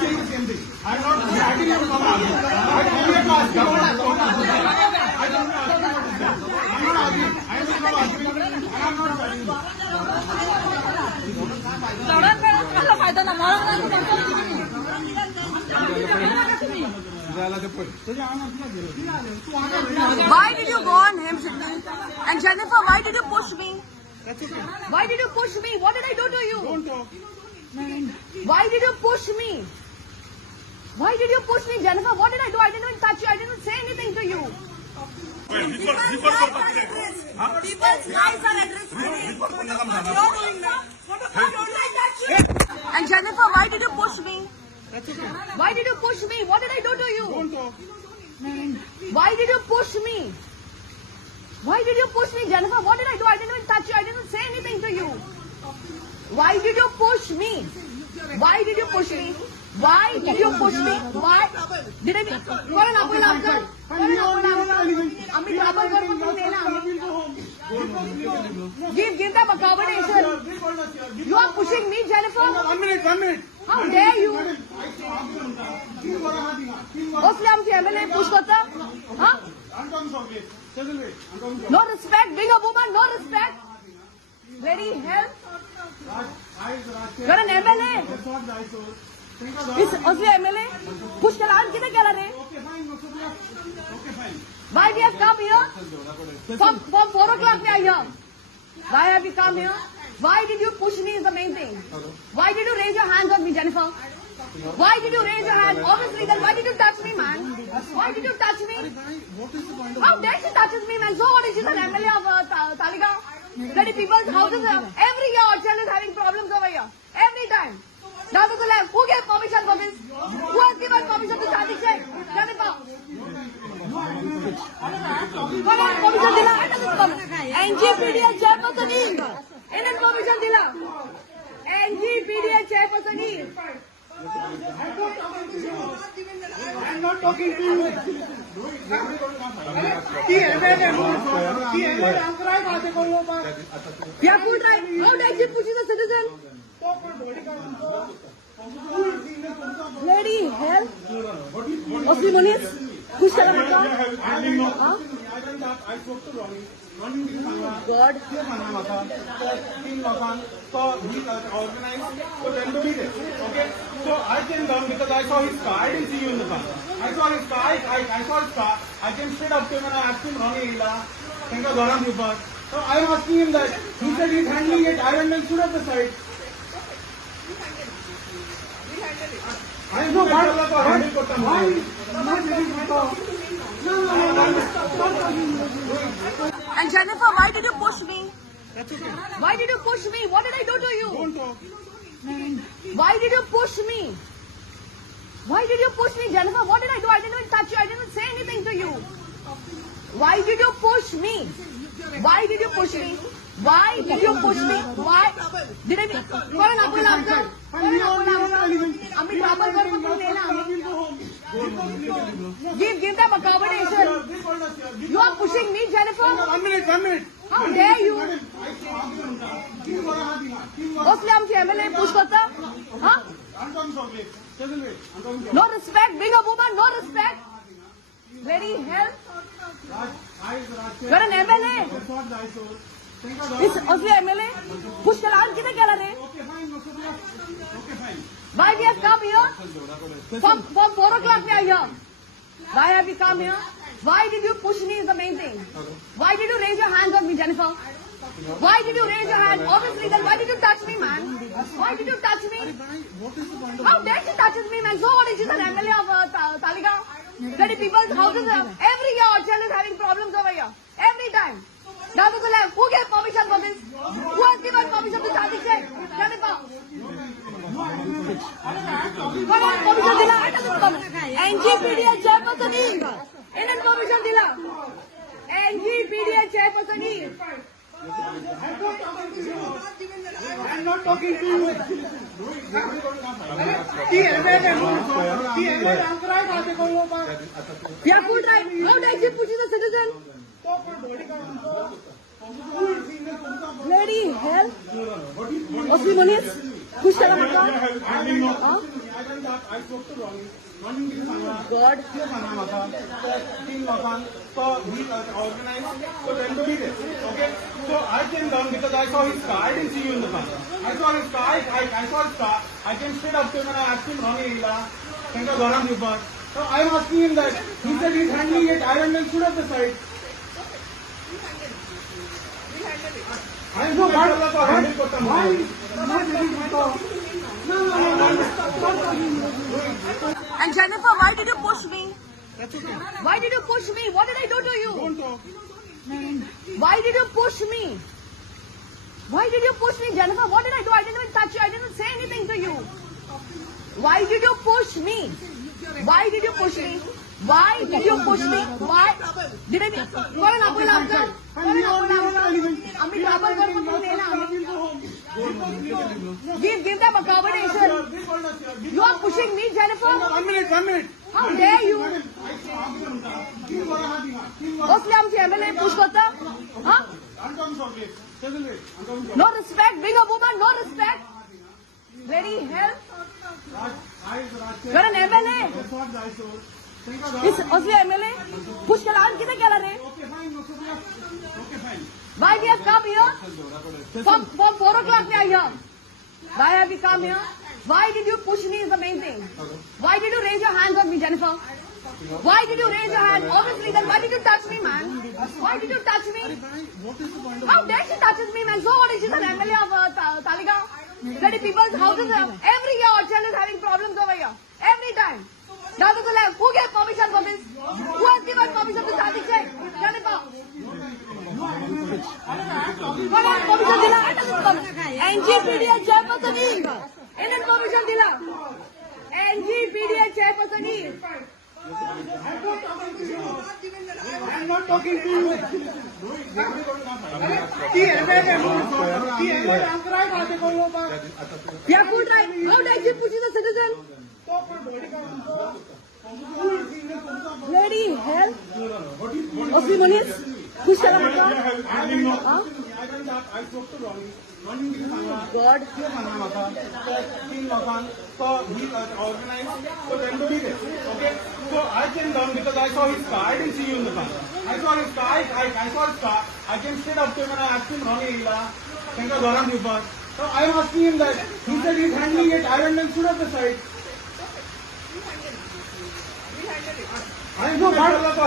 saying the same thing. I'm not. I didn't even come out. I didn't even ask you. I don't know. I'm not arguing. I am not arguing. I'm not arguing. Why did you go on him? And Jennifer, why did you push me? That's okay. Why did you push me? What did I do to you? Don't talk. Why did you push me? Why did you push me, Jennifer? What did I do? I didn't even touch you. I didn't say anything to you. People's lives are at risk. And Jennifer, why did you push me? That's okay. Why did you push me? What did I do to you? Don't talk. Why did you push me? Why did you push me, Jennifer? What did I do? I didn't even touch you. I didn't say anything to you. Why did you push me? Why did you push me? Why did you push me? Why did I? Koran apol apkar. Koran apol apkar. Ami double kar mutlu dena. Give the accommodation. You are pushing me, Jennifer. 1 minute. 1 minute. How dare you? उसने हम MLA push करता, हाँ? No respect, being a woman, no respect. Very hell. You're an MLA. उसने MLA push करान किधर क्या रहे? Why we have come here? From 4 o'clock we are here. Why have you come here? Why did you push me is the main thing. Why did you raise your hands on me, Jennifer? Why did you raise your hand? Obviously, then why did you touch me, man? Why did you touch me? How dare she touches me, man? So what is she, an MLA of Taliga? Bloody people's houses, every year Orchard is having problems over here. Every time. Now to the left. Who gave permission for this? Who has given permission to start this check? Jennifer. Permission dila. NGPDL chairperson is. Indian permission dila. NGPDL chairperson is. I'm not talking to you. We are food right. How dare she push a citizen? Bloody hell. Muslim Munis? Push the I spoke to Ronnie. God. So he organized, so then do it. Okay? So I came down because I saw his car. I didn't see you in the car. I saw his car. I saw his car. I came straight up to him and I asked him, Ronnie Ila, Thanka Garam Yupar. So I am asking him that. He said he's handling it. I went and stood at the side. I am not And Jennifer, why did you push me? That's okay. Why did you push me? What did I do to you? Don't talk. Why did you push me? Why did you push me, Jennifer? What did I do? I didn't even touch you. I didn't say anything to you. Why did you push me? Why did you push me? Why did you push me? Why did I? Koran apol apkar. Koran apol apkar. Ami double kar mutlu dena. Give them accommodation. You are pushing me, Jennifer. 1 minute. 1 minute. How dare you? उसने हम MLA push करता, हाँ? No respect, being a woman, no respect. Very hell. You're an MLA. उसने MLA push करान किधर क्या रहे? Why we have come here? From 4 o'clock we are here. Why have you come here? Why did you push me is the main thing. Why did you raise your hands on me, Jennifer? Why did you raise your hand? Obviously, then why did you touch me, man? Why did you touch me? How dare she touches me, man? So what is she, an MLA of Taliga? Bloody people's houses, every year Orchard is having problems over here. Every time. Now to the left. Who gave permission for this? Who has given permission to start this check? Jennifer. Permission dila. NGPDL chairperson is. Indian permission dila. NGPDL chairperson is. I'm not talking to you. We are food right. How dare she push a citizen? Bloody hell. Muslim Munis? खुश चला बच्चा हाँ? I spoke to Ronnie. Ronnie didn't Sanga. God. किती सांगा म्हाका? तर 3 लोकांक तो he organized so then to be there. Okay? So I came down because I saw his car. I didn't see you in the car. I saw his car. I saw his car. I came straight up to him and I asked him, Ronnie येयला. तांकां घरान दिवपाक. So I am asking him that. He said he's handling it. Iron Man stood at the side. I am no handle करता And Jennifer, why did you push me? Why did you push me? What did I do to you? Don't talk. Why did you push me? Why did you push me, Jennifer? What did I do? I didn't even touch you. I didn't say anything to you. Why did you push me? Why did you push me? Why did you push me? Why did I? Koran apula apka. Koran apula. Ami trouble kar mutlu nena. Give them accommodation. You are pushing me, Jennifer. 1 minute. How dare you? Mostly आमची MLA push करता. Huh? No respect. Being a woman, no respect. Bloody hell. You're an MLA. असली MLA push केला आणि किती केला रे? Why we have come here? From 4 o'clock we are here. Why have we come here? Why did you push me is the main thing. Why did you raise your hands on me, Jennifer? Why did you raise your hand? Obviously, then why did you touch me, man? Why did you touch me? How dare she touches me, man? So what is she, the MLA of Taligaon? Bloody people's houses, every year Orchard is having problems over here. Every time. Now to the left. Who gave permission for this? Who has given permission to Sadiq Sheikh? Jennifer. What has permission dila? NGPDA chairperson is. Indian permission dila. NGPDA chairperson is. I'm not talking to you. Yeah, good right. How dare she push the citizen? Bloody hell. Asli Manish, push चला बच्चा हाँ? I spoke to Ronnie. Ronnie didn't Sanga. God. किती सांगा म्हाका? तर 3 लोकांक तो he organized so then to be there. Okay? So I came down because I saw his car. I didn't see you in the car. I saw his car. I saw his car. I came straight up to him and I asked him, Ronnie येयला. तांकां घरान दिवपाक. So I am asking him that. He said he's handling it. Iron Man stood at the side. I am no handle करता